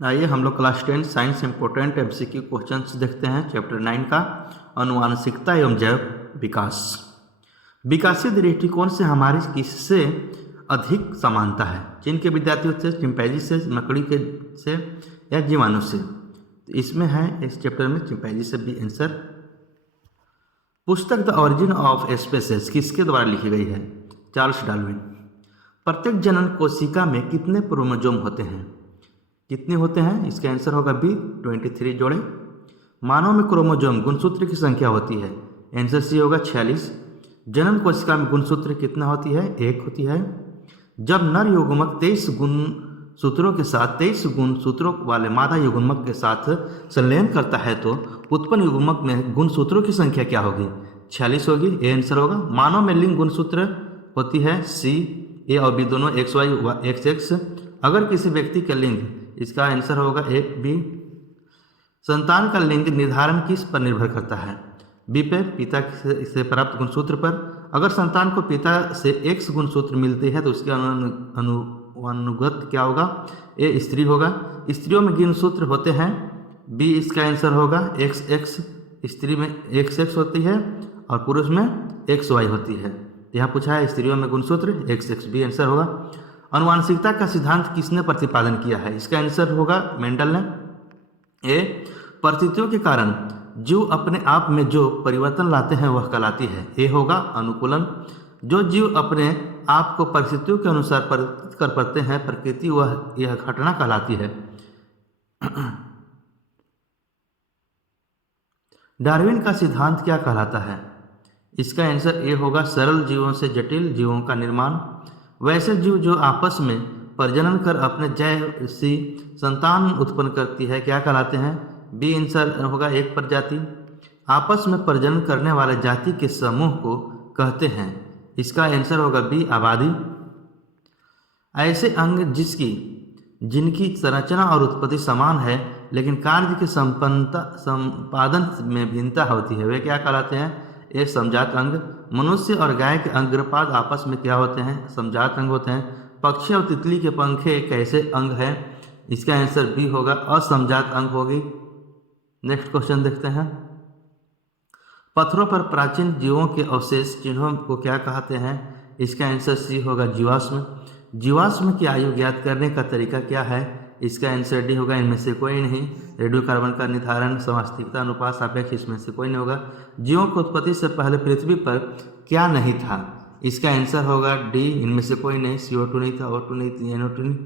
आइए हम लोग class 10 science important MCQ questions देखते हैं। चैप्टर 9 का आनुवांशिकता एवं जैव विकास। विकासीय दृष्टिकोण से हमारी किससे अधिक समानता है? चीन के विद्यार्थियों से, चिंपैंजी से, मकड़ी के से या जीवाणु से? तो इसमें है इस चैप्टर में चिंपैंजी से भी आंसर। पुस्तक द ओरिजिन ऑफ स्पीसीज किसके द्वारा लिखी गई है? Charles Darwin. प्रत्येक जनन कोशिका में कितने क्रोमोसोम होते हैं? कितने होते हैं? इसका आंसर होगा बी 23 जोड़े। मानव में क्रोमोसोम गुणसूत्र की संख्या होती है? आंसर सी होगा 46। जनन कोशिका में गुणसूत्र कितना होती है? 1 होती है। जब नर युग्मक 23 गुणसूत्रों के साथ 23 गुणसूत्रों वाले मादा युग्मक के साथ संलयन करता है तो उत्पन्न युग्मक में गुणसूत्रों की संख्या क्या होगी? 46 होगी। ये आंसर होगा। मानव में लिंग गुणसूत्र होती है सी, ए और बी दोनों, XY XX। अगर किसी व्यक्ति का लिंग, इसका आंसर होगा ए बी। संतान का लिंग निर्धारण किस पर निर्भर करता है? बी पे, पिता से प्राप्त गुणसूत्र पर। अगर संतान को पिता से X गुणसूत्र मिलते हैं तो उसके अनुगत क्या होगा? ए स्त्री होगा। स्त्रियों में गुणसूत्र होते हैं बी, इसका आंसर होगा XX। स्त्री में XX होती है और पुरुष में XY होती है। यहाँ पूछा है स्त्रियों में गुणसूत्र XX, बी आंसर होगा। आनुवांशिकता का सिद्धांत किसने प्रतिपादन किया है? इसका आंसर होगा मेंडल ने। ए, परिस्थितियों के कारण जीव अपने आप में जो परिवर्तन लाते हैं वह कहलाती है? ए होगा अनुकूलन। जो जीव अपने आप को परिस्थितियों के अनुसार परिवर्तित कर पाते हैं प्रकृति, वह यह घटना कहलाती है। डार्विन का सिद्धांत क्या कहलाता है? इसका आंसर ए होगा सरल जीवों से जटिल जीवों का निर्माण। वैसे जीव जो आपस में प्रजनन कर अपने जैसी संतान उत्पन्न करती है क्या कहलाते हैं? बी आंसर होगा एक प्रजाति। आपस में प्रजनन करने वाले जाति के समूह को कहते हैं? इसका आंसर होगा बी आबादी। ऐसे अंग जिनकी संरचना और उत्पत्ति समान है लेकिन कार्य के संपादन में भिन्नता होती है वे क्या कहलाते हैं? ये समजात अंग। मनुष्य और गाय के अंगपाद आपस में क्या होते हैं? समजात अंग होते हैं। पक्षी और तितली के पंखे कैसे अंग हैं? इसका आंसर बी होगा असमजात अंग होगी। नेक्स्ट क्वेश्चन देखते हैं। पत्थरों पर प्राचीन जीवों के अवशेष चिन्हों को क्या कहते हैं? इसका आंसर सी होगा जीवाश्म। जीवाश्म की आयु ज्ञात करने का तरीका क्या है? इसका आंसर डी होगा इनमें से कोई नहीं। रेडियोकार्बन का निर्धारण, समस्थानिकता अनुपात, सापेक्ष, इसमें से कोई नहीं होगा। जीवों की उत्पत्ति से पहले पृथ्वी पर क्या नहीं था? इसका आंसर होगा डी इनमें से कोई नहीं। CO2 नहीं था, O2 नहीं थी, NO2 नहीं।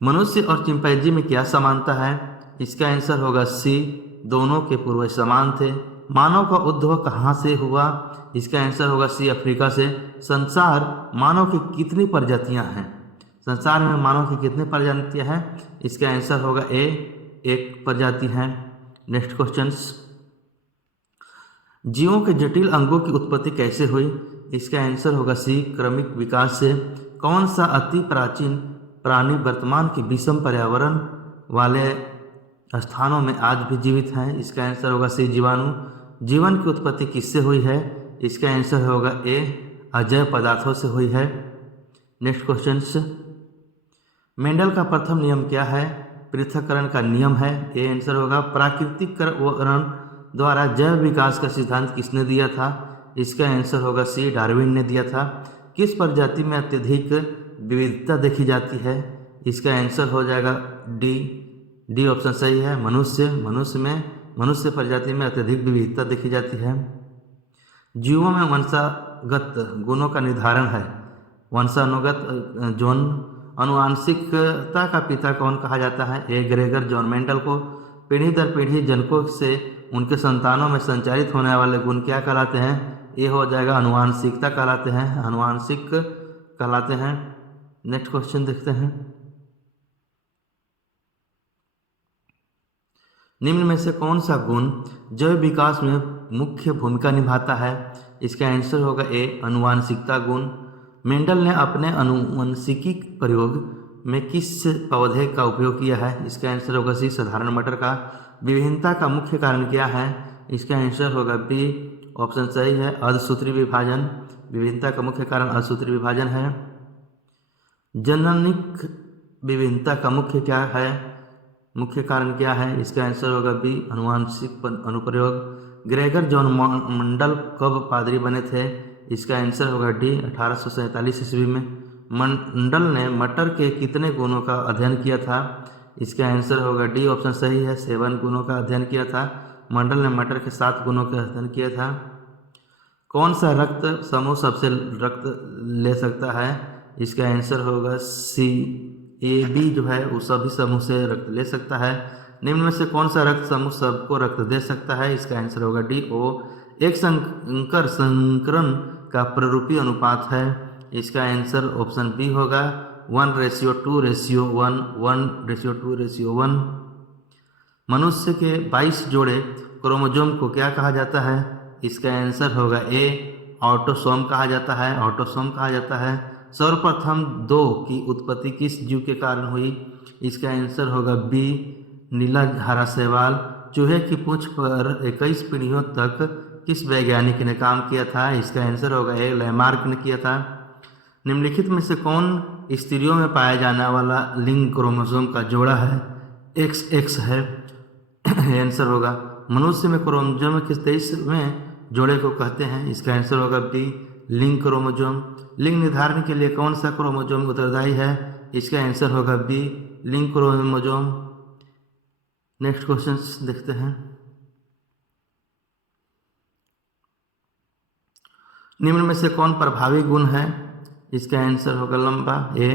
मनुष्य और चिंपैंजी में क्या समानता है? इसका आंसर होगा सी, दोनों के पूर्वज समान थे। मानव का उद्भव कहाँ से हुआ? इसका आंसर होगा सी, अफ्रीका से। संसार मानव की कितनी प्रजातियां हैं? संसार में मानव की कितनी प्रजातियां हैं? इसका आंसर होगा ए, एक प्रजाति है। Next questions. जीवों के जटिल अंगों की उत्पत्ति कैसे हुई? इसका आंसर होगा सी, क्रमिक विकास से। कौन सा अति प्राचीन प्राणी वर्तमान के विषम पर्यावरण वाले स्थानों में आज भी जीवित हैं? इसका आंसर होगा सी, जीवाणु। जीवन की उत्पत्ति किससे हुई है? इसका आंसर होगा ए, अजैव पदार्थों से हुई है। Next questions. मेंडल का प्रथम नियम क्या है? पृथक्करण का नियम है। ए आंसर होगा। प्राकृतिकरण द्वारा जैव विकास का सिद्धांत किसने दिया था? इसका आंसर होगा सी, डार्विन ने दिया था। किस प्रजाति में अत्यधिक विविधता देखी जाती है? इसका आंसर हो जाएगा डी ऑप्शन सही है, मनुष्य। मनुष्य प्रजाति में अत्यधिक विविधता देखी जाती है। जीवों में वंशागत गुणों का निर्धारण है। वंशानुगत जॉन। आनुवांशिकता का पिता कौन कहा जाता है? ए, ग्रेगर जॉन मेंडल को। पीढ़ी दर पीढ़ी जनकों से उनके संतानों में संचारित होने वाले गुण क्या कहलाते हैं? ये हो जाएगा आनुवांशिकता कहलाते हैं, आनुवांशिक कहलाते हैं। नेक्स्ट क्वेश्चन देखते हैं। निम्न में से कौन सा गुण जैव विकास में मुख्य भूमिका निभाता है? इसका आंसर होगा ए, आनुवांशिकता गुण। मेंडल ने अपने आनुवंशिकी प्रयोग में किस पौधे का उपयोग किया है? इसका आंसर होगा सी, साधारण मटर का। विभिन्नता का मुख्य कारण क्या है? इसका आंसर होगा बी, ऑप्शन सही है, अर्धसूत्री विभाजन। विभिन्नता का मुख्य कारण अर्धसूत्री विभाजन है। जननिक विभिन्नता का मुख्य क्या है, मुख्य कारण क्या है? इसका आंसर होगा बी, अनुवांशिक अनुप्रयोग। ग्रेगर जॉन मंडल कब पादरी बने थे? इसका आंसर होगा डी, 1847 ईस्वी में। मंडल ने मटर के कितने गुणों का अध्ययन किया था? इसका आंसर होगा डी, ऑप्शन सही है, 7 गुणों का अध्ययन किया था। मंडल ने मटर के 7 गुणों का अध्ययन किया था। कौन सा रक्त समूह सबसे रक्त ले सकता है? इसका आंसर होगा सी, ए बी जो है वो सभी समूह से रक्त ले सकता है। निम्न में से कौन सा रक्त समूह सबको रक्त दे सकता है? इसका आंसर होगा डी, ओ। एक संकर संकरण का प्ररूपी अनुपात है। इसका आंसर ऑप्शन बी होगा 1:2:1, 1:2:1। मनुष्य के 22 जोड़े क्रोमोसोम को क्या कहा जाता है? इसका आंसर होगा ए, ऑटोसोम कहा जाता है, ऑटोसोम कहा जाता है। सर्वप्रथम 2 की उत्पत्ति किस जीव के कारण हुई? इसका आंसर होगा बी, नीला हरा शैवाल। चूहे की पूंछ पर 21 पीढ़ियों तक किस वैज्ञानिक ने काम किया था? इसका आंसर होगा ए, लैमार्क ने किया था। निम्नलिखित में से कौन स्त्रियों में पाया जाने वाला लिंग क्रोमोसोम का जोड़ा है? XX है। आंसर होगा मनुष्य में क्रोमोसोम किस 23वें जोड़े को कहते हैं? इसका आंसर होगा बी, लिंग क्रोमोसोम। लिंग निर्धारण के लिए कौन सा क्रोमोसोम उत्तरदायी है? इसका आंसर होगा बी, लिंग क्रोमोसोम। नेक्स्ट क्वेश्चन देखते हैं। निम्न में से कौन प्रभावी गुण है? इसका आंसर होगा लंबा, ए।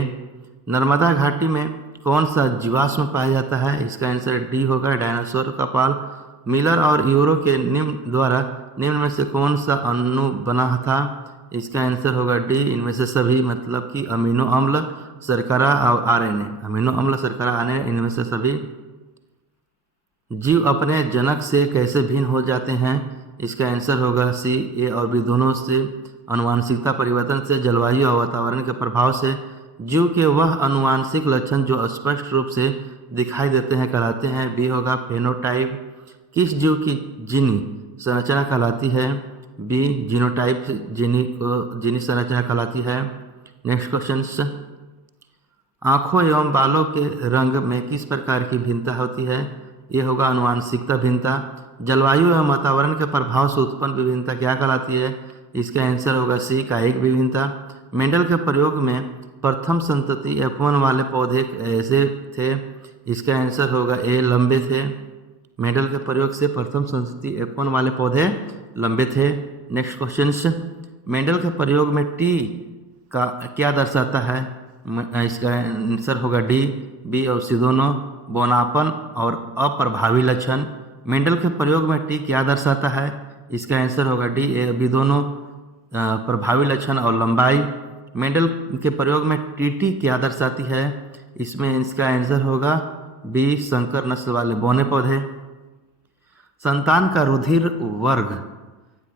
नर्मदा घाटी में कौन सा जीवाश्म पाया जाता है? इसका आंसर डी होगा, डायनासोर का पाल। मिलर और यूरो के निम्न में से कौन सा अणु बना था? इसका आंसर होगा डी, इनमें से सभी, मतलब कि अमीनो अम्ल, शर्करा और RNA। अमीनो अम्ल, शर्करा, RNA, इनमें से सभी। जीव अपने जनक से कैसे भिन्न हो जाते हैं? इसका आंसर होगा सी, ए और बी दोनों से। अनुवांशिकता परिवर्तन से, जलवायु और वातावरण के प्रभाव से। जीव के वह अनुवांशिक लक्षण जो स्पष्ट रूप से दिखाई देते हैं कहलाते हैं। बी होगा फेनोटाइप। किस जीव की जीनी संरचना कहलाती है? बी, जीनोटाइप जीनी संरचना कहलाती है। Next question. आँखों एवं बालों के रंग में किस प्रकार की भिन्नता होती है? ये होगा अनुवांशिकता भिन्नता। जलवायु एवं वातावरण के प्रभाव से उत्पन्न विभिन्नता क्या कहलाती है? इसका आंसर होगा सी, कायिक विभिन्नता। मेंडल के प्रयोग में प्रथम संतति F1 वाले पौधे ऐसे थे। इसका आंसर होगा ए, लंबे थे। मेंडल के प्रयोग से प्रथम संतति F1 वाले पौधे लंबे थे। Next question. मेंडल के प्रयोग में टी का क्या दर्शाता है? इसका आंसर होगा डी, बी और सी दोनों, बौनापन और अप्रभावी लक्षण। मेंडल के प्रयोग में टी क्या दर्शाता है? इसका आंसर होगा डी, ए, बी दोनों, प्रभावी लक्षण और लंबाई। मेंडल के प्रयोग में टीटी क्या दर्शाती है? इसमें इसका आंसर होगा बी, संकर नस्ल वाले बौने पौधे। संतान का रुधिर वर्ग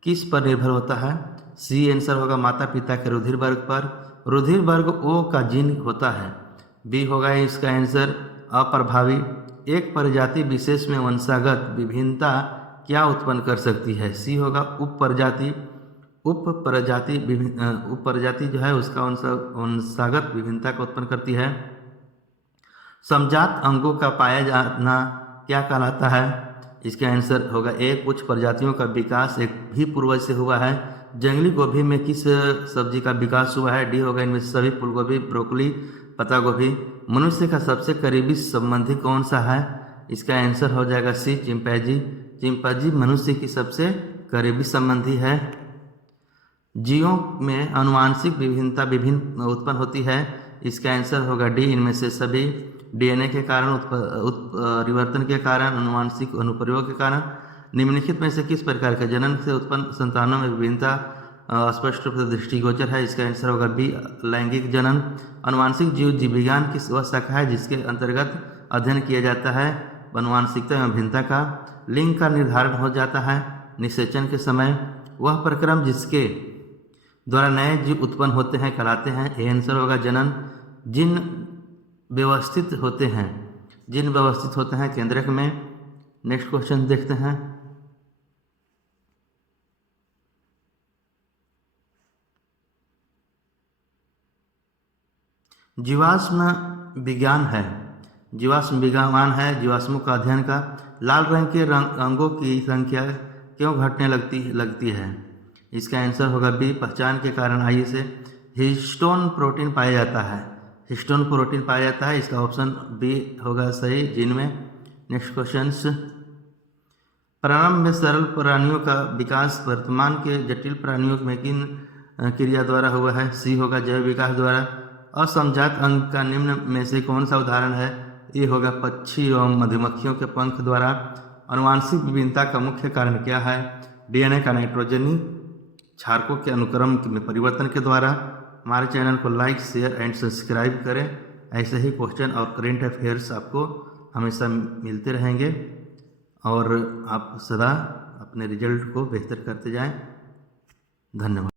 किस पर निर्भर होता है? सी आंसर होगा माता पिता के रुधिर वर्ग पर। रुधिर वर्ग ओ का जीन होता है। बी होगा इसका आंसर, अप्रभावी। एक प्रजाति विशेष में वंशागत विभिन्नता क्या उत्पन्न कर सकती है? सी होगा उप प्रजाति। उप प्रजाति जो है उसका वंशागत विभिन्नता को उत्पन्न करती है। समजात अंगों का पाया जाना क्या कहलाता है? इसका आंसर होगा ए, कुछ प्रजातियों का विकास एक भी पूर्वज से हुआ है। जंगली गोभी में किस सब्जी का विकास हुआ है? डी होगा इनमें से सभी, फूलगोभी, ब्रोकली, पत्ता गोभी। मनुष्य का सबसे करीबी संबंधी कौन सा है? इसका आंसर हो जाएगा सी, चिंपैंजी। चिंपैंजी मनुष्य की सबसे करीबी संबंधी है। जीवों में अनुवांशिक विभिन्नता विभिन्न उत्पन्न होती है। इसका आंसर होगा डी, इनमें से सभी। DNA के कारण, परिवर्तन के कारण, अनुवांशिक अनुप्रयोग के कारण। निम्नलिखित में से किस प्रकार के जनन से उत्पन्न संतानों में विभिन्नता स्पष्ट रूप से दृष्टिगोचर है? इसका आंसर होगा बी, लैंगिक जनन। अनुवांशिक जीव विज्ञान की वह शाखा है जिसके अंतर्गत अध्ययन किया जाता है अनुवांशिकता एवं भिन्नता का। लिंग का निर्धारण हो जाता है निषेचन के समय। वह प्रक्रम जिसके द्वारा नए जीव उत्पन्न होते हैं कहलाते हैं। ये आंसर होगा जनन। जिन व्यवस्थित होते हैं केंद्रक में। नेक्स्ट क्वेश्चन देखते हैं। जीवाश्म विज्ञान है। जीवाश्म विज्ञान है जीवाश्मों का अध्ययन का। लाल रंग के अंगों की संख्या क्यों घटने लगती है? इसका आंसर होगा बी, पहचान के कारण आयु से हिस्टोन प्रोटीन पाया जाता है। हिस्टोन प्रोटीन पाया जाता है, इसका ऑप्शन बी होगा सही जिनमें। नेक्स्ट क्वेश्चन, प्रारंभ में सरल प्राणियों का विकास वर्तमान के जटिल प्राणियों में किन क्रिया द्वारा हुआ है? सी होगा जैव विकास द्वारा। असमजात अंग का निम्न में से कौन सा उदाहरण है? ये होगा पक्षी एवं मधुमक्खियों के पंख द्वारा। आनुवांशिक विभिन्नता का मुख्य कारण क्या है? डीएनए का नाइट्रोजनी क्षारकों के अनुक्रम में परिवर्तन के द्वारा। हमारे चैनल को लाइक, शेयर एंड सब्सक्राइब करें। ऐसे ही क्वेश्चन और करेंट अफेयर्स आपको हमेशा मिलते रहेंगे और आप सदा अपने रिजल्ट को बेहतर करते जाएं। धन्यवाद।